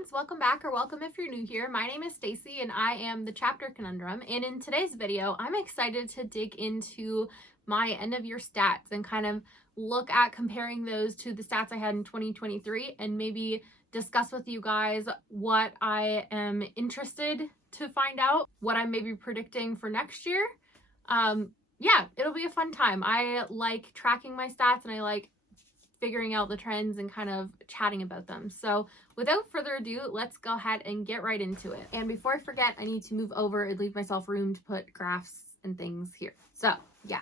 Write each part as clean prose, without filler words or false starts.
friends, welcome back, or welcome if you're new here. My name is Stacy and I am the Chapter Conundrum, and in today's video I'm excited to dig into my end of year stats and kind of look at comparing those to the stats I had in 2023 and maybe discuss with you guys what I am interested to find out, what I'm maybe predicting for next year. Yeah, it'll be a fun time. I like tracking my stats and I like figuring out the trends and kind of chatting about them. So without further ado, let's go ahead and get right into it. And before I forget, I need to move over and leave myself room to put graphs and things here. So yeah,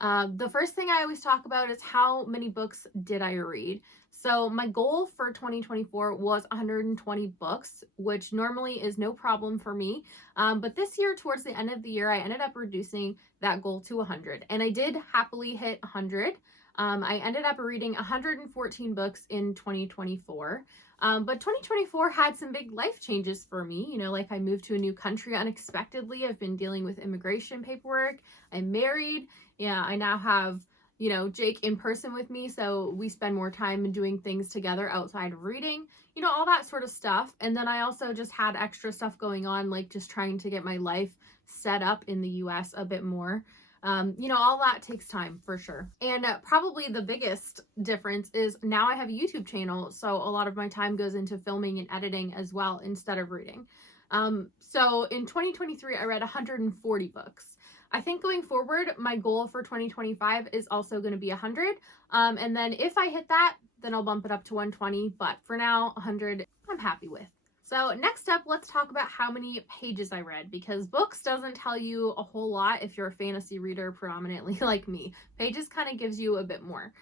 the first thing I always talk about is how many books did I read. So my goal for 2024 was 120 books, which normally is no problem for me. But this year, towards the end of the year, I ended up reducing that goal to 100. And I did happily hit 100. I ended up reading 114 books in 2024. But 2024 had some big life changes for me. You know, like I moved to a new country unexpectedly. I've been dealing with immigration paperwork. I'm married. Yeah, I now have, you know, Jake in person with me. So we spend more time doing things together outside of reading, you know, all that sort of stuff. And then I also just had extra stuff going on, like just trying to get my life set up in the US a bit more. You know, all that takes time for sure. And probably the biggest difference is now I have a YouTube channel. So a lot of my time goes into filming and editing as well instead of reading. So in 2023, I read 140 books. I think going forward, my goal for 2025 is also going to be 100. And then if I hit that, then I'll bump it up to 120. But for now, 100, I'm happy with. So next up, let's talk about how many pages I read, because books doesn't tell you a whole lot if you're a fantasy reader predominantly like me. Pages kind of gives you a bit more.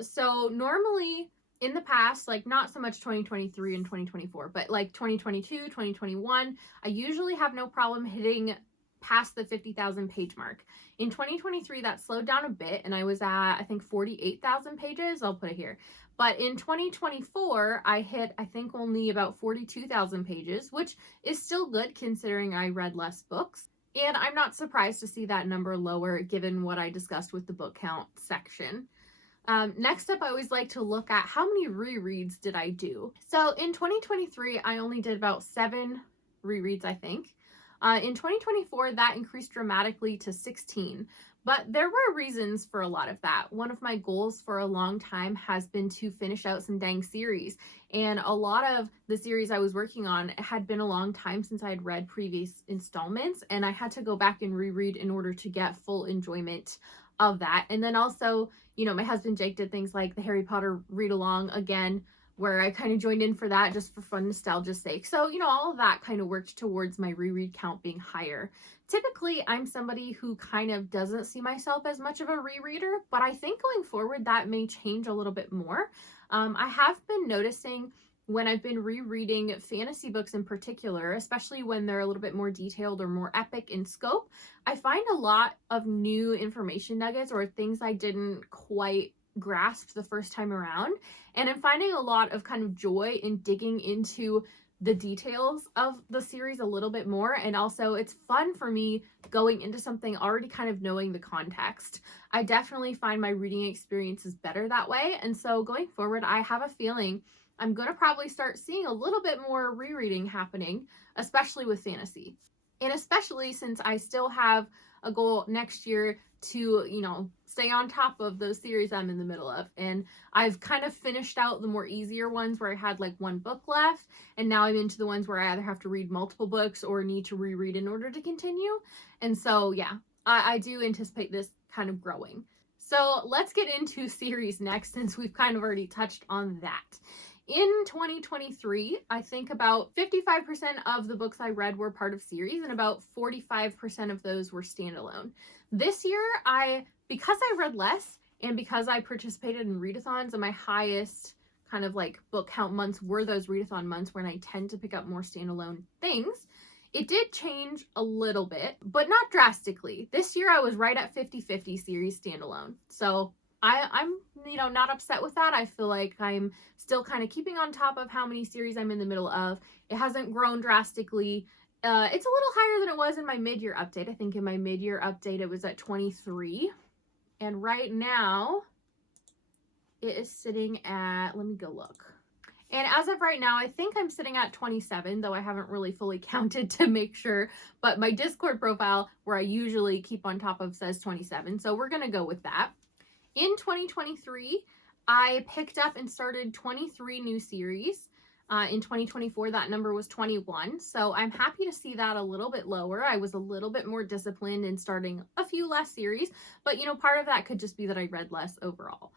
So normally in the past, like not so much 2023 and 2024, but like 2022, 2021, I usually have no problem hitting past the 50,000 page mark. In 2023, that slowed down a bit and I was at, I think, 48,000 pages. I'll put it here. But in 2024, I hit, I think, only about 42,000 pages, which is still good considering I read less books. And I'm not surprised to see that number lower given what I discussed with the book count section. Next up, I always like to look at how many rereads did I do. So in 2023, I only did about 7 rereads, I think. In 2024, that increased dramatically to 16. But there were reasons for a lot of that. One of my goals for a long time has been to finish out some dang series. And a lot of the series I was working on had been a long time since I had read previous installments. And I had to go back and reread in order to get full enjoyment of that. And then also, you know, my husband Jake did things like the Harry Potter read along again, where I kind of joined in for that just for fun nostalgia's sake. So, you know, all of that kind of worked towards my reread count being higher. Typically, I'm somebody who kind of doesn't see myself as much of a rereader, but I think going forward that may change a little bit more. I have been noticing when I've been rereading fantasy books in particular, especially when they're a little bit more detailed or more epic in scope, I find a lot of new information nuggets or things I didn't quite grasp the first time around. And I'm finding a lot of kind of joy in digging into the details of the series a little bit more. And also it's fun for me going into something already kind of knowing the context. I definitely find my reading experience is better that way. And so going forward, I have a feeling I'm going to probably start seeing a little bit more rereading happening, especially with fantasy. And especially since I still have a goal next year to, you know, stay on top of those series I'm in the middle of. And I've kind of finished out the more easier ones where I had like one book left. And now I'm into the ones where I either have to read multiple books or need to reread in order to continue. And so, yeah, I do anticipate this kind of growing. So let's get into series next, since we've kind of already touched on that. In 2023, I think about 55% of the books I read were part of series and about 45% of those were standalone. This year, because I read less and because I participated in readathons, and my highest kind of like book count months were those readathon months when I tend to pick up more standalone things, it did change a little bit, but not drastically. This year, I was right at 50-50 series standalone. So I'm, you know, not upset with that. I feel like I'm still kind of keeping on top of how many series I'm in the middle of. It hasn't grown drastically. It's a little higher than it was in my mid-year update. I think in my mid-year update, it was at 23. And right now, it is sitting at, let me go look. And as of right now, I think I'm sitting at 27, though I haven't really fully counted to make sure. But my Discord profile, where I usually keep on top of, says 27. So we're going to go with that. In 2023, I picked up and started 23 new series. In 2024, that number was 21. So I'm happy to see that a little bit lower. I was a little bit more disciplined in starting a few less series. But, part of that could just be that I read less overall.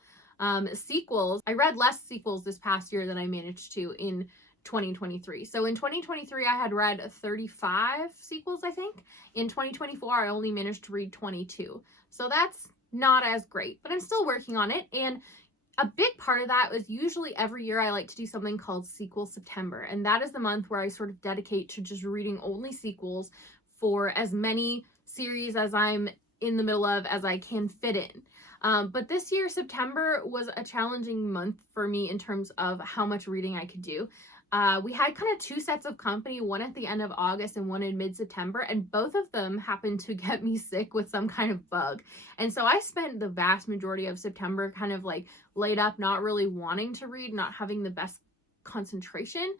Sequels, I read less sequels this past year than I managed to in 2023. So in 2023, I had read 35 sequels, I think. In 2024, I only managed to read 22. So that's not as great, but I'm still working on it. And a big part of that was usually every year I like to do something called Sequel September. And that is the month where I sort of dedicate to just reading only sequels for as many series as I'm in the middle of as I can fit in. But this year, September was a challenging month for me in terms of how much reading I could do. We had kind of two sets of company, one at the end of August and one in mid-September, and both of them happened to get me sick with some kind of bug. And so I spent the vast majority of September kind of like laid up, not really wanting to read, not having the best concentration.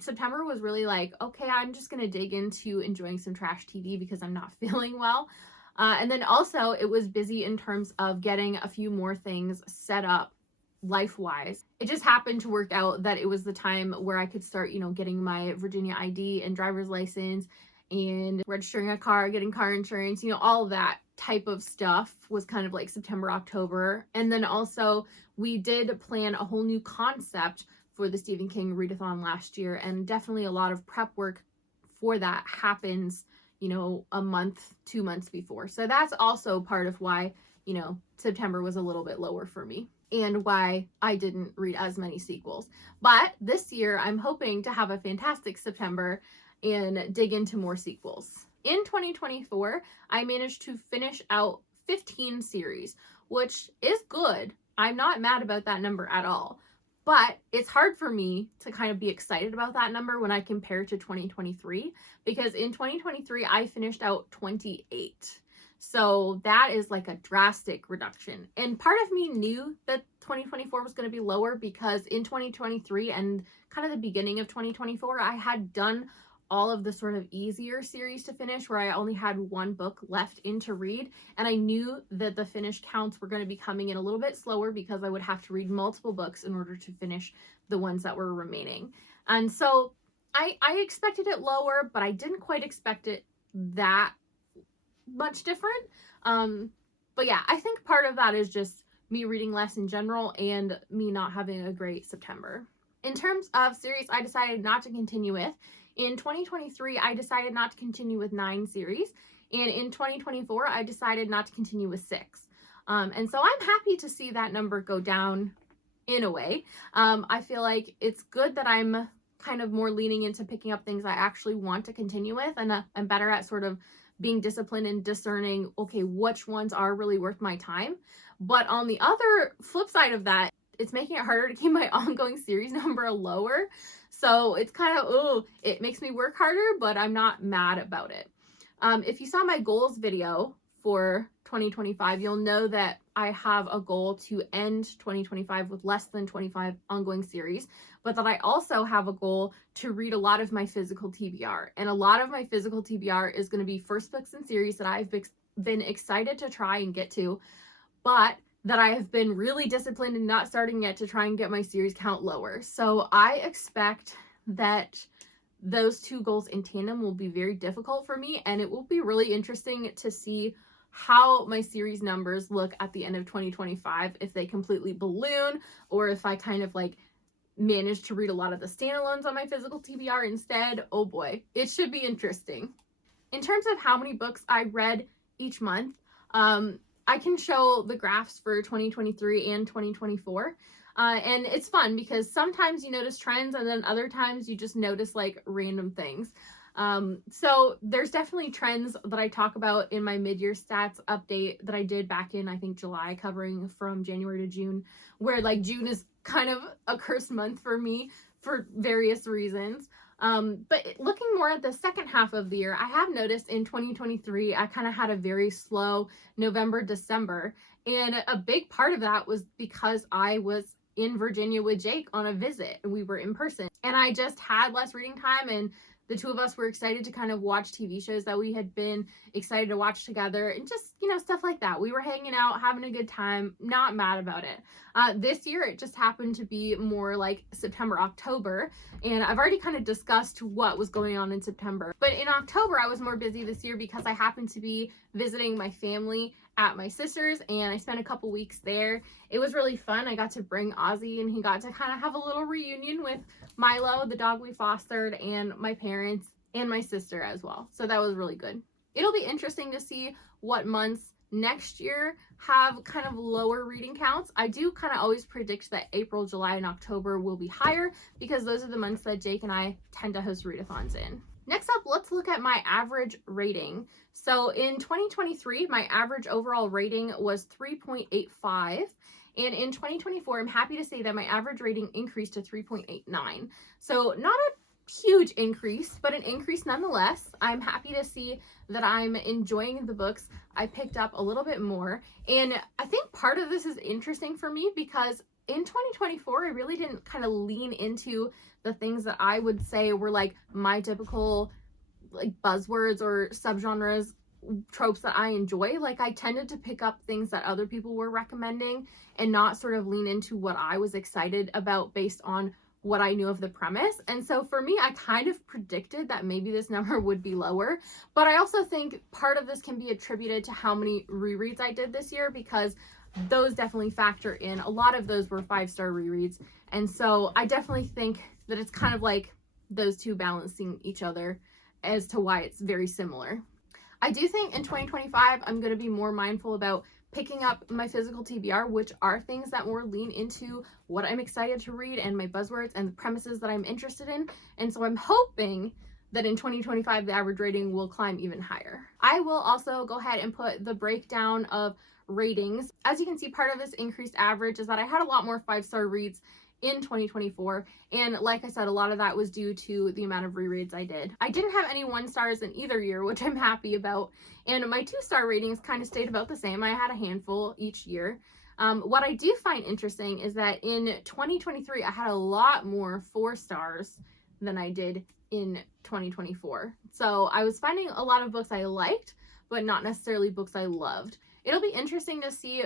September was really like, okay, I'm just going to dig into enjoying some trash TV because I'm not feeling well. And then also it was busy in terms of getting a few more things set up life-wise. It just happened to work out that it was the time where I could start, getting my Virginia ID and driver's license and registering a car, getting car insurance, all of that type of stuff was kind of like September, October. And then also we did plan a whole new concept for the Stephen King readathon last year, and definitely a lot of prep work for that happens a month, 2 months before. So that's also part of why, September was a little bit lower for me and why I didn't read as many sequels. But this year, I'm hoping to have a fantastic September and dig into more sequels. In 2024, I managed to finish out 15 series, which is good. I'm not mad about that number at all. But it's hard for me to kind of be excited about that number when I compare to 2023, because in 2023, I finished out 28. So that is like a drastic reduction. And part of me knew that 2024 was going to be lower because in 2023 and kind of the beginning of 2024, I had done all of the sort of easier series to finish where I only had one book left in to read. And I knew that the finished counts were going to be coming in a little bit slower because I would have to read multiple books in order to finish the ones that were remaining. And so I expected it lower, but I didn't quite expect it that much different. But yeah, I think part of that is just me reading less in general and me not having a great September. In terms of series I decided not to continue with, in 2023, I decided not to continue with 9 series. And in 2024, I decided not to continue with 6. And so I'm happy to see that number go down in a way. I feel like it's good that I'm kind of more leaning into picking up things I actually want to continue with. And I'm better at sort of being disciplined and discerning, okay, which ones are really worth my time. But on the other flip side of that, it's making it harder to keep my ongoing series number lower. So it's kind of, it makes me work harder, but I'm not mad about it. If you saw my goals video for 2025, you'll know that I have a goal to end 2025 with less than 25 ongoing series, but that I also have a goal to read a lot of my physical TBR. And a lot of my physical TBR is going to be first books and series that I've been excited to try and get to, but that I have been really disciplined and not starting yet to try and get my series count lower. So I expect that those two goals in tandem will be very difficult for me, and it will be really interesting to see how my series numbers look at the end of 2025, if they completely balloon or if I kind of like manage to read a lot of the standalones on my physical TBR instead. Oh boy, it should be interesting. In terms of how many books I read each month, I can show the graphs for 2023 and 2024. And it's fun because sometimes you notice trends and then other times you just notice like random things. So there's definitely trends that I talk about in my mid-year stats update that I did back in, I think, July, covering from January to June, where like June is kind of a cursed month for me for various reasons. But looking more at the second half of the year, I have noticed in 2023, I kind of had a very slow November, December. And a big part of that was because I was in Virginia with Jake on a visit. We were in person, and I just had less reading time, and the two of us were excited to kind of watch TV shows that we had been excited to watch together, and just, stuff like that. We were hanging out, having a good time, not mad about it. This year, it just happened to be more like September, October, and I've already kind of discussed what was going on in September. But in October, I was more busy this year because I happened to be visiting my family at my sister's, and I spent a couple weeks there. It was really fun. I got to bring Ozzy, and he got to kind of have a little reunion with Milo, the dog we fostered, and my parents and my sister as well. So that was really good. It'll be interesting to see what months next year have kind of lower reading counts. I do kind of always predict that April, July, and October will be higher because those are the months that Jake and I tend to host readathons in. Next up, let's look at my average rating. So in 2023, my average overall rating was 3.85. And in 2024, I'm happy to say that my average rating increased to 3.89. So not a huge increase, but an increase nonetheless. I'm happy to see that I'm enjoying the books I picked up a little bit more. And I think part of this is interesting for me because in 2024, I really didn't kind of lean into the things that I would say were like my typical like buzzwords or subgenres, tropes that I enjoy. Like I tended to pick up things that other people were recommending and not sort of lean into what I was excited about based on what I knew of the premise. And so for me, I kind of predicted that maybe this number would be lower, but I also think part of this can be attributed to how many rereads I did this year, because those definitely factor in. A lot of those were 5-star rereads. And so I definitely think that it's kind of like those two balancing each other as to why it's very similar. I do think in 2025, I'm going to be more mindful about picking up my physical TBR, which are things that more lean into what I'm excited to read and my buzzwords and the premises that I'm interested in. And so I'm hoping that in 2025, the average rating will climb even higher. I will also go ahead and put the breakdown of ratings. As you can see, part of this increased average is that I had a lot more 5-star reads in 2024, and like I said, a lot of that was due to the amount of rereads I did. I didn't have any 1-stars in either year, which I'm happy about, and my 2-star ratings kind of stayed about the same. I had a handful each year. What I do find interesting is that in 2023, I had a lot more 4 stars than I did in 2024. So I was finding a lot of books I liked, but not necessarily books I loved. It'll be interesting to see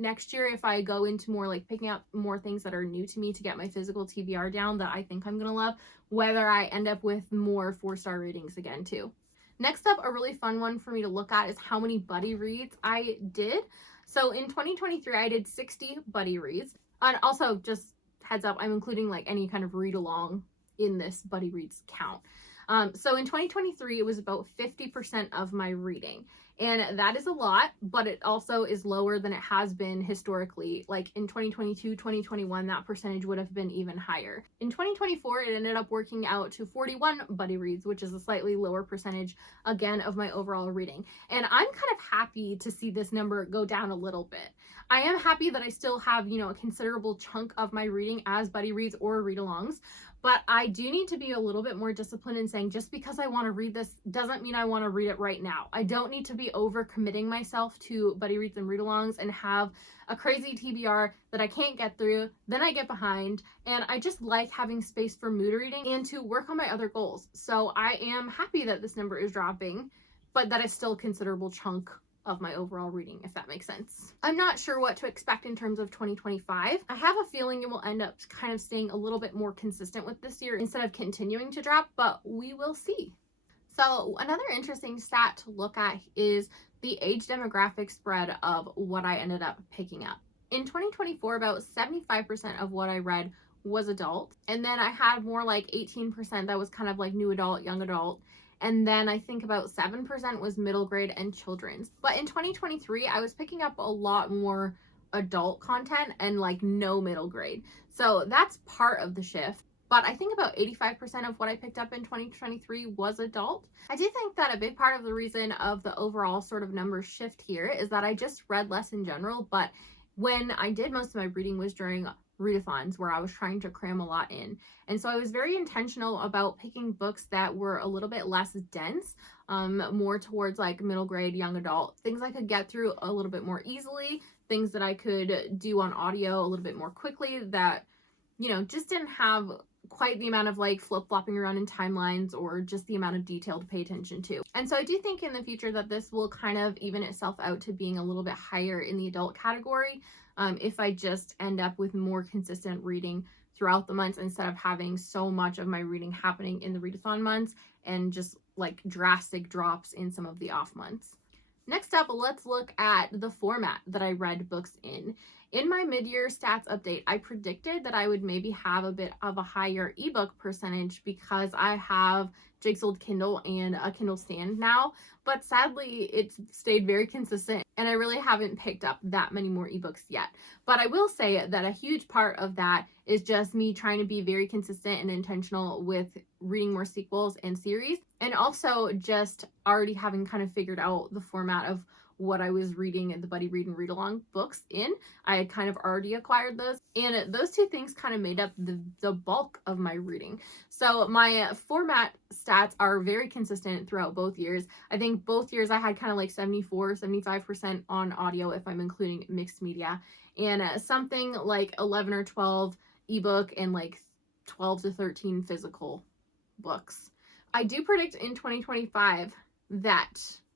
next year if I go into more like picking up more things that are new to me to get my physical TBR down that I think I'm gonna love, whether I end up with more 4-star ratings again too. Next up, a really fun one for me to look at is how many buddy reads I did. So in 2023, I did 60 buddy reads. And also, just heads up, I'm including like any kind of read along in this buddy reads count. So in 2023, it was about 50% of my reading. And that is a lot, but it also is lower than it has been historically. Like in 2022, 2021, that percentage would have been even higher. In 2024, it ended up working out to 41 buddy reads, which is a slightly lower percentage, again, of my overall reading. And I'm kind of happy to see this number go down a little bit. I am happy that I still have, a considerable chunk of my reading as buddy reads or read-alongs, but I do need to be a little bit more disciplined in saying just because I want to read this doesn't mean I want to read it right now. I don't need to be over committing myself to buddy reads and read-alongs and have a crazy TBR that I can't get through, then I get behind, and I just like having space for mood reading and to work on my other goals. So I am happy that this number is dropping, but that is still a considerable chunk of my overall reading, if that makes sense. I'm not sure what to expect in terms of 2025. I have a feeling it will end up kind of staying a little bit more consistent with this year instead of continuing to drop, but we will see. So another interesting stat to look at is the age demographic spread of what I ended up picking up. In 2024, about 75% of what I read was adult, and then I had more like 18% that was kind of like new adult, young adult, and then I think about 7% was middle grade and children's. But in 2023, I was picking up a lot more adult content and like no middle grade. So that's part of the shift. But I think about 85% of what I picked up in 2023 was adult. I do think that a big part of the reason of the overall sort of number shift here is that I just read less in general, but when I did most of my reading was during readathons where I was trying to cram a lot in. And so I was very intentional about picking books that were a little bit less dense, more towards like middle grade, young adult, things I could get through a little bit more easily, things that I could do on audio a little bit more quickly that, you know, just didn't have quite the amount of like flip-flopping around in timelines or just the amount of detail to pay attention to. And so I do think in the future that this will kind of even itself out to being a little bit higher in the adult category, if I just end up with more consistent reading throughout the months instead of having so much of my reading happening in the readathon months and just like drastic drops in some of the off months. Next up, let's look at the format that I read books in. In my mid-year stats update, I predicted that I would maybe have a bit of a higher ebook percentage because I have Jake's old Kindle and a Kindle stand now, but sadly it's stayed very consistent and I really haven't picked up that many more ebooks yet. But I will say that a huge part of that is just me trying to be very consistent and intentional with reading more sequels and series, and also just already having kind of figured out the format of what I was reading the Buddy Read and Read Along books in. I had kind of already acquired those, and those two things kind of made up the bulk of my reading. So my format stats are very consistent throughout both years. I think both years I had kind of like 74-75% on audio if I'm including mixed media, and something like 11 or 12 ebook and like 12 to 13 physical books. I do predict in 2025 that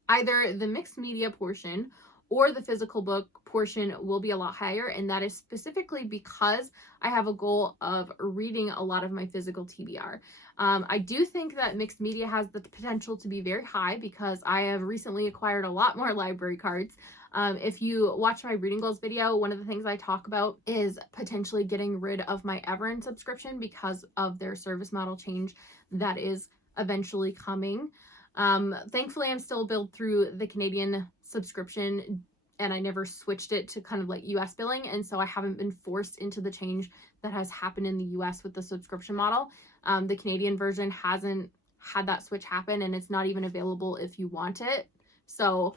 either the mixed media portion or the physical book portion will be a lot higher, and that is specifically because I have a goal of reading a lot of my physical TBR. I do think that mixed media has the potential to be very high because I have recently acquired a lot more library cards. If you watch my reading goals video, one of the things I talk about is potentially getting rid of my Everend subscription because of their service model change that is eventually coming. Thankfully I'm still billed through the Canadian subscription and I never switched it to kind of like US billing, and so I haven't been forced into the change that has happened in the US with the subscription model. The Canadian version hasn't had that switch happen, and it's not even available if you want it. So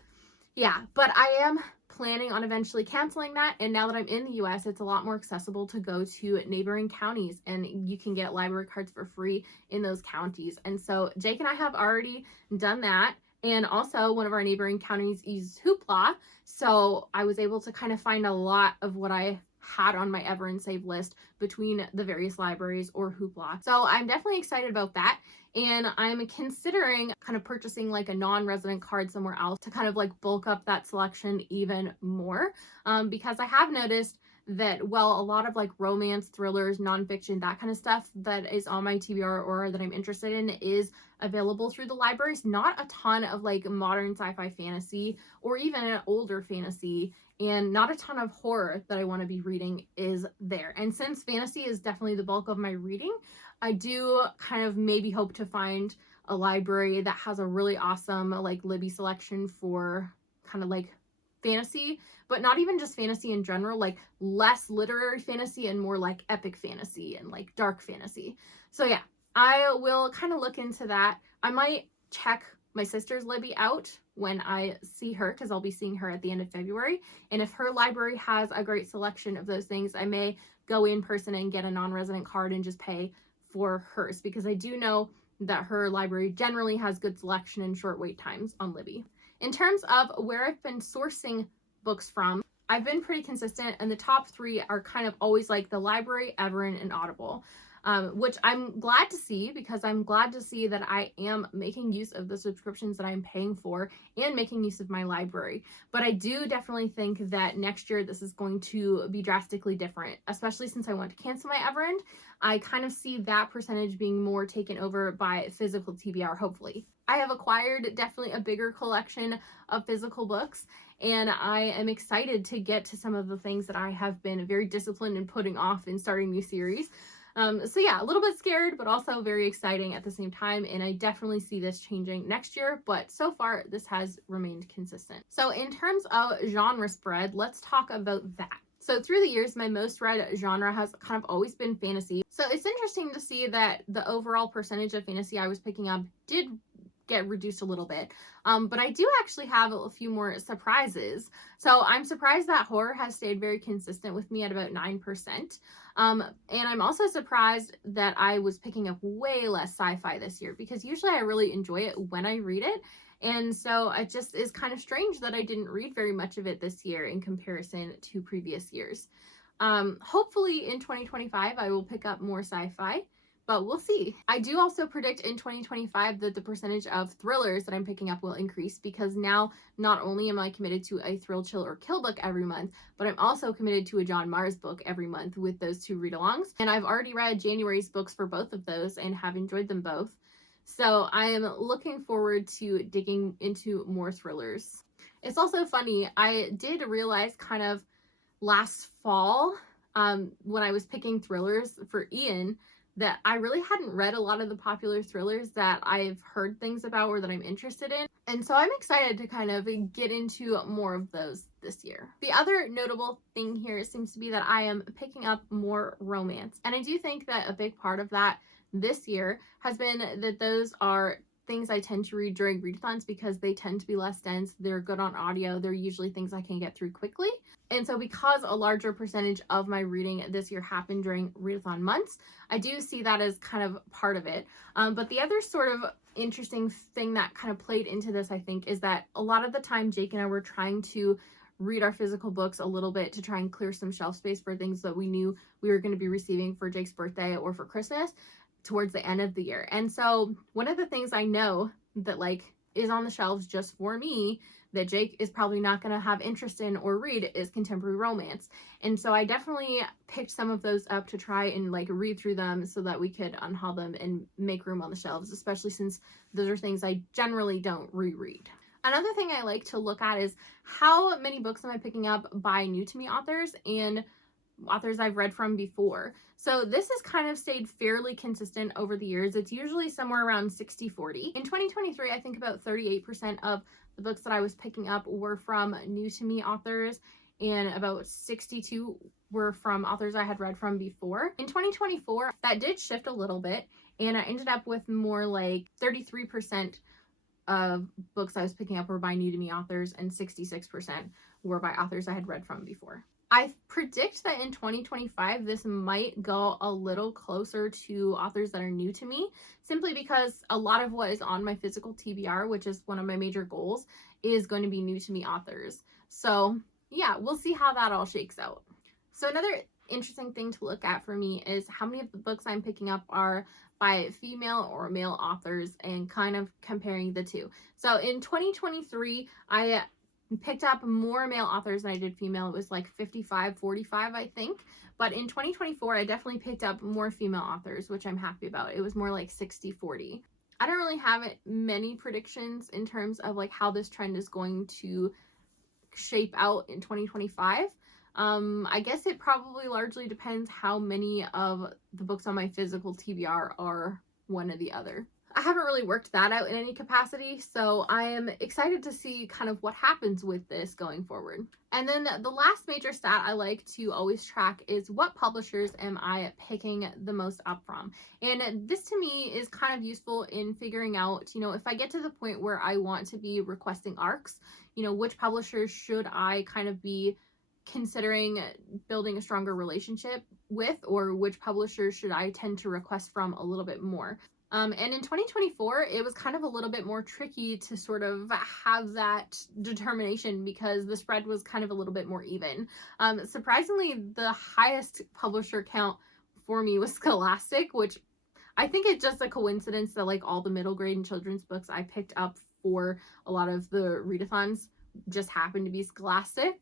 yeah, but I am planning on eventually canceling that, and now that I'm in the US, it's a lot more accessible to go to neighboring counties and you can get library cards for free in those counties. And so Jake and I have already done that, and also one of our neighboring counties is Hoopla, so I was able to kind of find a lot of what I had on my ever and save list between the various libraries or Hoopla. So I'm definitely excited about that. And I'm considering kind of purchasing like a non-resident card somewhere else to kind of like bulk up that selection even more. Because I have noticed that, well, a lot of like romance, thrillers, nonfiction, that kind of stuff that is on my TBR or that I'm interested in is available through the libraries. Not a ton of like modern sci-fi fantasy or even an older fantasy, and not a ton of horror that I want to be reading is there. And since fantasy is definitely the bulk of my reading, I do kind of maybe hope to find a library that has a really awesome like Libby selection for kind of like fantasy, but not even just fantasy in general, like less literary fantasy and more like epic fantasy and like dark fantasy. So yeah, I will kind of look into that. I might check my sister's Libby out when I see her, because I'll be seeing her at the end of February. And if her library has a great selection of those things, I may go in person and get a non-resident card and just pay for hers, because I do know that her library generally has good selection and short wait times on Libby. In terms of where I've been sourcing books from, I've been pretty consistent, and the top three are kind of always like the library, Everend, and Audible. Which I'm glad to see, because I'm glad to see that I am making use of the subscriptions that I'm paying for and making use of my library. But I do definitely think that next year this is going to be drastically different, especially since I want to cancel my Everend. I kind of see that percentage being more taken over by physical TBR, hopefully. I have acquired definitely a bigger collection of physical books, and I am excited to get to some of the things that I have been very disciplined in putting off in starting new series. So yeah, a little bit scared, but also very exciting at the same time. And I definitely see this changing next year, but so far this has remained consistent. So in terms of genre spread, let's talk about that. So through the years, my most read genre has kind of always been fantasy. So it's interesting to see that the overall percentage of fantasy I was picking up did get reduced a little bit. But I do actually have a few more surprises. So I'm surprised that horror has stayed very consistent with me at about 9%. And I'm also surprised that I was picking up way less sci-fi this year, because usually I really enjoy it when I read it. And so it just is kind of strange that I didn't read very much of it this year in comparison to previous years. Hopefully in 2025, I will pick up more sci-fi, but we'll see. I do also predict in 2025 that the percentage of thrillers that I'm picking up will increase, because now not only am I committed to a thrill, chill, or kill book every month, but I'm also committed to a John Mars book every month with those 2 read-alongs. And I've already read January's books for both of those and have enjoyed them both. So I am looking forward to digging into more thrillers. It's also funny, I did realize kind of last fall, when I was picking thrillers for Ian, that I really hadn't read a lot of the popular thrillers that I've heard things about or that I'm interested in. And so I'm excited to kind of get into more of those this year. The other notable thing here seems to be that I am picking up more romance. And I do think that a big part of that this year has been that those are things I tend to read during readathons, because they tend to be less dense, they're good on audio, they're usually things I can get through quickly. And so because a larger percentage of my reading this year happened during readathon months, I do see that as kind of part of it. But the other sort of interesting thing that kind of played into this, I think, is that a lot of the time Jake and I were trying to read our physical books a little bit to try and clear some shelf space for things that we knew we were going to be receiving for Jake's birthday or for Christmas towards the end of the year. And so one of the things I know that like is on the shelves just for me that Jake is probably not going to have interest in or read is contemporary romance. And so I definitely picked some of those up to try and like read through them so that we could unhaul them and make room on the shelves, especially since those are things I generally don't reread. Another thing I like to look at is how many books am I picking up by new to me authors and authors I've read from before. So this has kind of stayed fairly consistent over the years. It's usually somewhere around 60-40. In 2023, I think about 38% of the books that I was picking up were from new to me authors, and about 62 were from authors I had read from before. In 2024, that did shift a little bit, and I ended up with more like 33% of books I was picking up were by new to me authors, and 66% were by authors I had read from before. I predict that in 2025, this might go a little closer to authors that are new to me, simply because a lot of what is on my physical TBR, which is one of my major goals, is going to be new to me authors. So yeah, we'll see how that all shakes out. So another interesting thing to look at for me is how many of the books I'm picking up are by female or male authors, and kind of comparing the two. So in 2023, I picked up more male authors than I did female. It was like 55-45, I think. But in 2024, I definitely picked up more female authors, which I'm happy about. It was more like 60-40. I don't really have many predictions in terms of like how this trend is going to shape out in 2025. I guess it probably largely depends how many of the books on my physical TBR are one or the other. I haven't really worked that out in any capacity, so I am excited to see kind of what happens with this going forward. And then the last major stat I like to always track is what publishers am I picking the most up from. And this to me is kind of useful in figuring out, if I get to the point where I want to be requesting ARCs, which publishers should I kind of be considering building a stronger relationship with, or which publishers should I tend to request from a little bit more. And in 2024, it was kind of a little bit more tricky to sort of have that determination because the spread was kind of a little bit more even. Surprisingly, the highest publisher count for me was Scholastic, which I think it's just a coincidence that like all the middle grade and children's books I picked up for a lot of the readathons just happened to be Scholastic.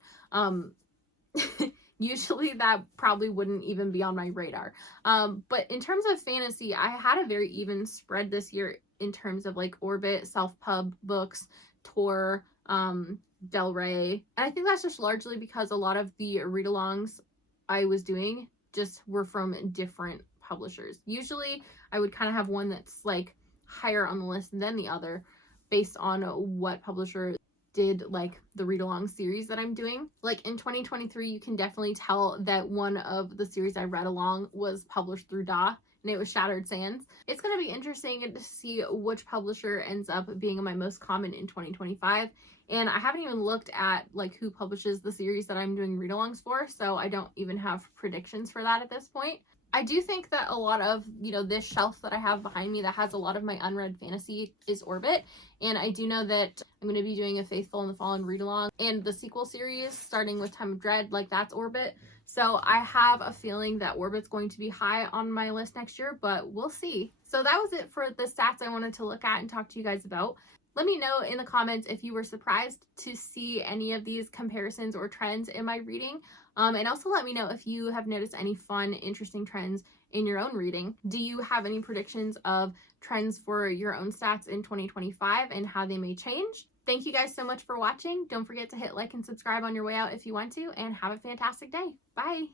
Usually that probably wouldn't even be on my radar. But in terms of fantasy, I had a very even spread this year in terms of like Orbit, self-pub books, Tor, Del Rey. And I think that's just largely because a lot of the read-alongs I was doing just were from different publishers. Usually I would kind of have one that's like higher on the list than the other based on what publisher did like the read-along series that I'm doing. Like in 2023, you can definitely tell that one of the series I read along was published through DA and it was Shattered Sands. It's going to be interesting to see which publisher ends up being my most common in 2025. And I haven't even looked at like who publishes the series that I'm doing read-alongs for, so I don't even have predictions for that at this point. I do think that a lot of, this shelf that I have behind me that has a lot of my unread fantasy is Orbit. And I do know that I'm going to be doing a Faithful and the Fallen read-along. And the sequel series, starting with Time of Dread, like that's Orbit. So I have a feeling that Orbit's going to be high on my list next year, but we'll see. So that was it for the stats I wanted to look at and talk to you guys about. Let me know in the comments if you were surprised to see any of these comparisons or trends in my reading. And also let me know if you have noticed any fun, interesting trends in your own reading. Do you have any predictions of trends for your own stats in 2025 and how they may change? Thank you guys so much for watching. Don't forget to hit like and subscribe on your way out if you want to, and have a fantastic day. Bye!